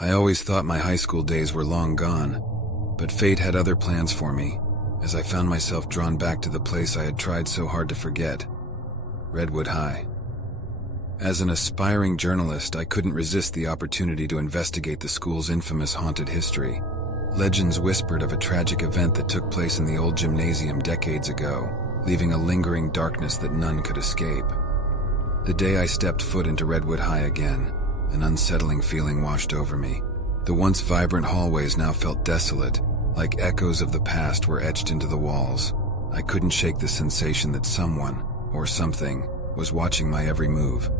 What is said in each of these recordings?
I always thought my high school days were long gone, but fate had other plans for me, as I found myself drawn back to the place I had tried so hard to forget, Redwood High. As an aspiring journalist, I couldn't resist the opportunity to investigate the school's infamous haunted history. Legends whispered of a tragic event that took place in the old gymnasium decades ago, leaving a lingering darkness that none could escape. The day I stepped foot into Redwood High again, an unsettling feeling washed over me. The once vibrant hallways now felt desolate, like echoes of the past were etched into the walls. I couldn't shake the sensation that someone, or something, was watching my every move.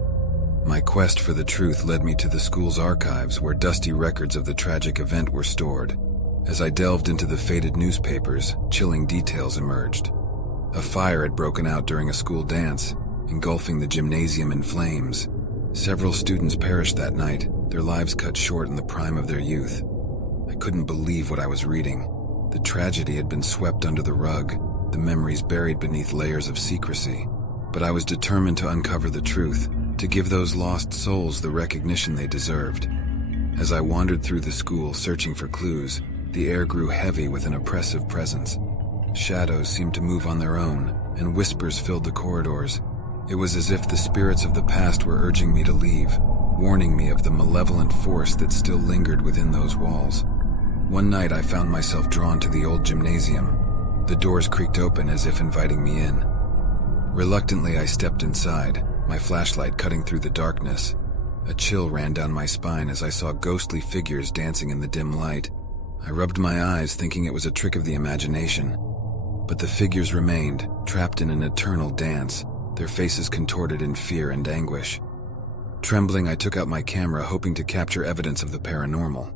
My quest for the truth led me to the school's archives, where dusty records of the tragic event were stored. As I delved into the faded newspapers, chilling details emerged. A fire had broken out during a school dance, engulfing the gymnasium in flames. Several students perished that night, their lives cut short in the prime of their youth. I couldn't believe what I was reading. The tragedy had been swept under the rug, the memories buried beneath layers of secrecy. But I was determined to uncover the truth, to give those lost souls the recognition they deserved. As I wandered through the school searching for clues, the air grew heavy with an oppressive presence. Shadows seemed to move on their own, and whispers filled the corridors. It was as if the spirits of the past were urging me to leave, warning me of the malevolent force that still lingered within those walls. One night I found myself drawn to the old gymnasium. The doors creaked open as if inviting me in. Reluctantly, I stepped inside, my flashlight cutting through the darkness. A chill ran down my spine as I saw ghostly figures dancing in the dim light. I rubbed my eyes, thinking it was a trick of the imagination. But the figures remained, trapped in an eternal dance, their faces contorted in fear and anguish. Trembling, I took out my camera, hoping to capture evidence of the paranormal.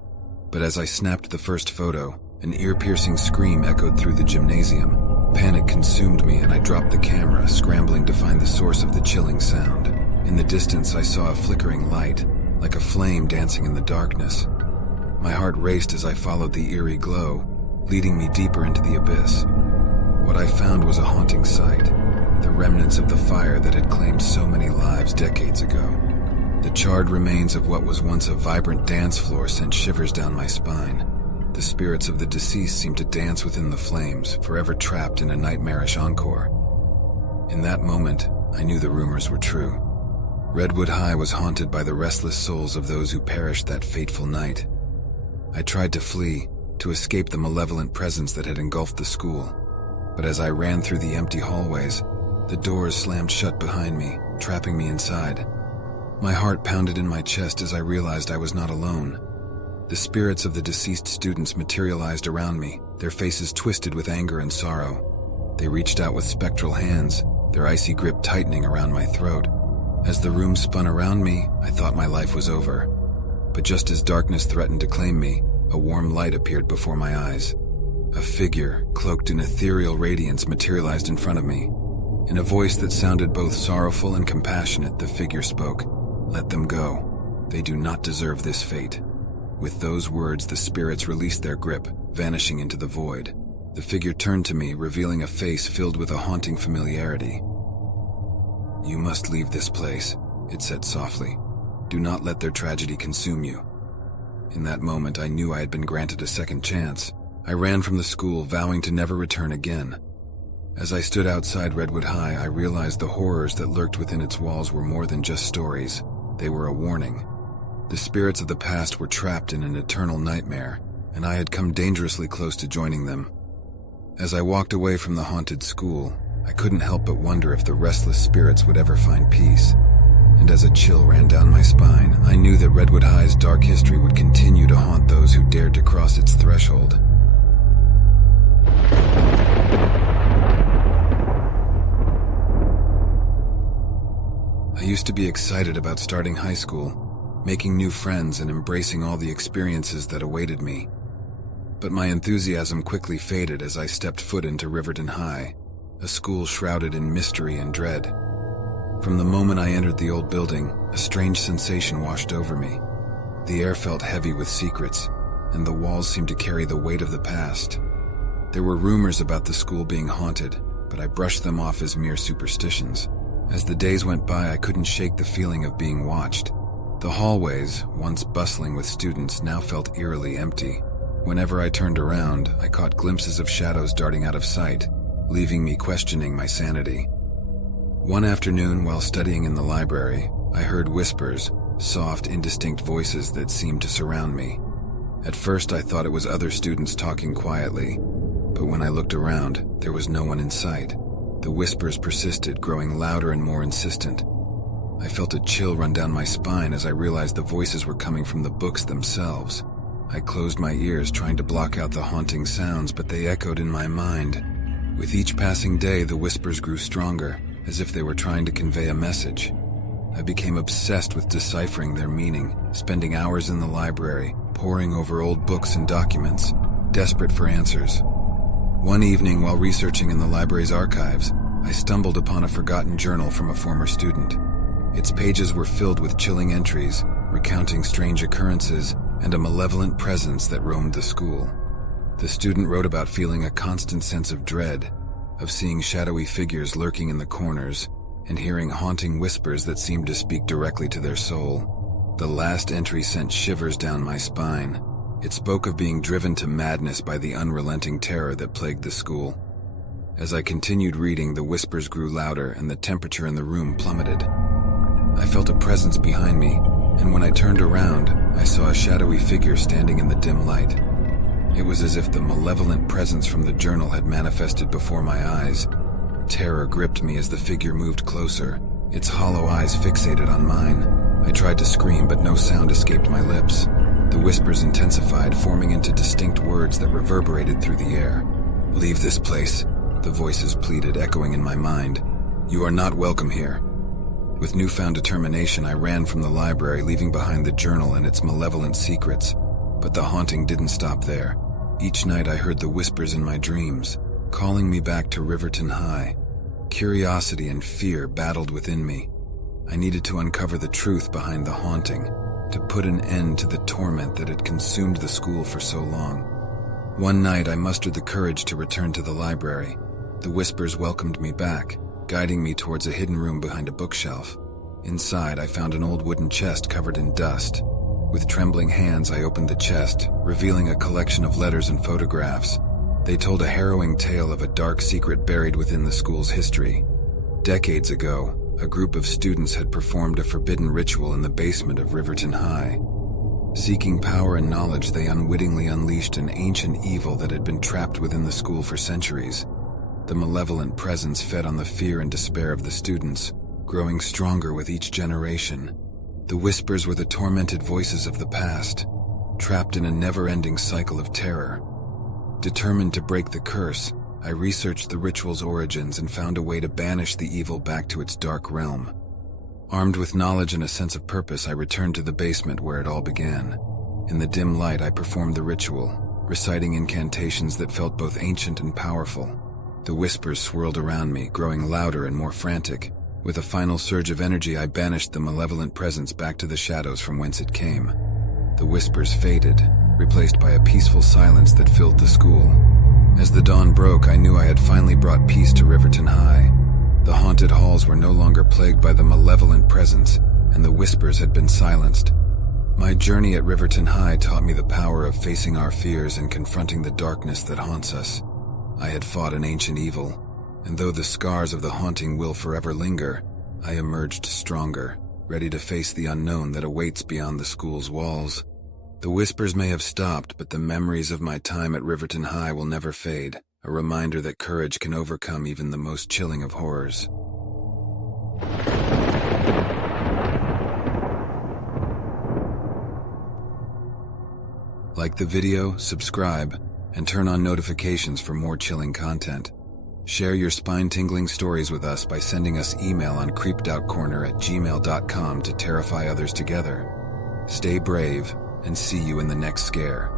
But as I snapped the first photo, an ear-piercing scream echoed through the gymnasium. Panic consumed me, and I dropped the camera, scrambling to find the source of the chilling sound. In the distance, I saw a flickering light, like a flame dancing in the darkness. My heart raced as I followed the eerie glow, leading me deeper into the abyss. What I found was a haunting sight, the remnants of the fire that had claimed so many lives decades ago. The charred remains of what was once a vibrant dance floor sent shivers down my spine. The spirits of the deceased seemed to dance within the flames, forever trapped in a nightmarish encore. In that moment, I knew the rumors were true. Redwood High was haunted by the restless souls of those who perished that fateful night. I tried to flee, to escape the malevolent presence that had engulfed the school. But as I ran through the empty hallways, the doors slammed shut behind me, trapping me inside. My heart pounded in my chest as I realized I was not alone. The spirits of the deceased students materialized around me, their faces twisted with anger and sorrow. They reached out with spectral hands, their icy grip tightening around my throat. As the room spun around me, I thought my life was over. But just as darkness threatened to claim me, a warm light appeared before my eyes. A figure, cloaked in ethereal radiance, materialized in front of me. In a voice that sounded both sorrowful and compassionate, the figure spoke. "Let them go. They do not deserve this fate." With those words, the spirits released their grip, vanishing into the void. The figure turned to me, revealing a face filled with a haunting familiarity. "You must leave this place," it said softly. "Do not let their tragedy consume you." In that moment, I knew I had been granted a second chance. I ran from the school, vowing to never return again. As I stood outside Redwood High, I realized the horrors that lurked within its walls were more than just stories. They were a warning. The spirits of the past were trapped in an eternal nightmare, and I had come dangerously close to joining them. As I walked away from the haunted school, I couldn't help but wonder if the restless spirits would ever find peace. And as a chill ran down my spine, I knew that Redwood High's dark history would continue to haunt those who dared to cross its threshold. I used to be excited about starting high school, making new friends and embracing all the experiences that awaited me. But my enthusiasm quickly faded as I stepped foot into Riverton High, a school shrouded in mystery and dread. From the moment I entered the old building, a strange sensation washed over me. The air felt heavy with secrets, and the walls seemed to carry the weight of the past. There were rumors about the school being haunted, but I brushed them off as mere superstitions. As the days went by, I couldn't shake the feeling of being watched. The hallways, once bustling with students, now felt eerily empty. Whenever I turned around, I caught glimpses of shadows darting out of sight, leaving me questioning my sanity. One afternoon, while studying in the library, I heard whispers, soft, indistinct voices that seemed to surround me. At first, I thought it was other students talking quietly, but when I looked around, there was no one in sight. The whispers persisted, growing louder and more insistent. I felt a chill run down my spine as I realized the voices were coming from the books themselves. I closed my ears, trying to block out the haunting sounds, but they echoed in my mind. With each passing day, the whispers grew stronger, as if they were trying to convey a message. I became obsessed with deciphering their meaning, spending hours in the library, poring over old books and documents, desperate for answers. One evening, while researching in the library's archives, I stumbled upon a forgotten journal from a former student. Its pages were filled with chilling entries, recounting strange occurrences and a malevolent presence that roamed the school. The student wrote about feeling a constant sense of dread, of seeing shadowy figures lurking in the corners, and hearing haunting whispers that seemed to speak directly to their soul. The last entry sent shivers down my spine. It spoke of being driven to madness by the unrelenting terror that plagued the school. As I continued reading, the whispers grew louder and the temperature in the room plummeted. I felt a presence behind me, and when I turned around, I saw a shadowy figure standing in the dim light. It was as if the malevolent presence from the journal had manifested before my eyes. Terror gripped me as the figure moved closer, its hollow eyes fixated on mine. I tried to scream, but no sound escaped my lips. The whispers intensified, forming into distinct words that reverberated through the air. "Leave this place," the voices pleaded, echoing in my mind. "You are not welcome here." With newfound determination, I ran from the library, leaving behind the journal and its malevolent secrets. But the haunting didn't stop there. Each night I heard the whispers in my dreams, calling me back to Riverton High. Curiosity and fear battled within me. I needed to uncover the truth behind the haunting, to put an end to the torment that had consumed the school for so long. One night I mustered the courage to return to the library. The whispers welcomed me back, guiding me towards a hidden room behind a bookshelf. Inside, I found an old wooden chest covered in dust. With trembling hands, I opened the chest, revealing a collection of letters and photographs. They told a harrowing tale of a dark secret buried within the school's history. Decades ago, a group of students had performed a forbidden ritual in the basement of Riverton High. Seeking power and knowledge, they unwittingly unleashed an ancient evil that had been trapped within the school for centuries. The malevolent presence fed on the fear and despair of the students, growing stronger with each generation. The whispers were the tormented voices of the past, trapped in a never-ending cycle of terror. Determined to break the curse, I researched the ritual's origins and found a way to banish the evil back to its dark realm. Armed with knowledge and a sense of purpose, I returned to the basement where it all began. In the dim light, I performed the ritual, reciting incantations that felt both ancient and powerful. The whispers swirled around me, growing louder and more frantic. With a final surge of energy, I banished the malevolent presence back to the shadows from whence it came. The whispers faded, replaced by a peaceful silence that filled the school. As the dawn broke, I knew I had finally brought peace to Riverton High. The haunted halls were no longer plagued by the malevolent presence, and the whispers had been silenced. My journey at Riverton High taught me the power of facing our fears and confronting the darkness that haunts us. I had fought an ancient evil, and though the scars of the haunting will forever linger, I emerged stronger, ready to face the unknown that awaits beyond the school's walls. The whispers may have stopped, but the memories of my time at Riverton High will never fade, a reminder that courage can overcome even the most chilling of horrors. Like the video, subscribe, and turn on notifications for more chilling content. Share your spine-tingling stories with us by sending us email on creepedoutcorner@gmail.com to terrify others together. Stay brave, and see you in the next scare.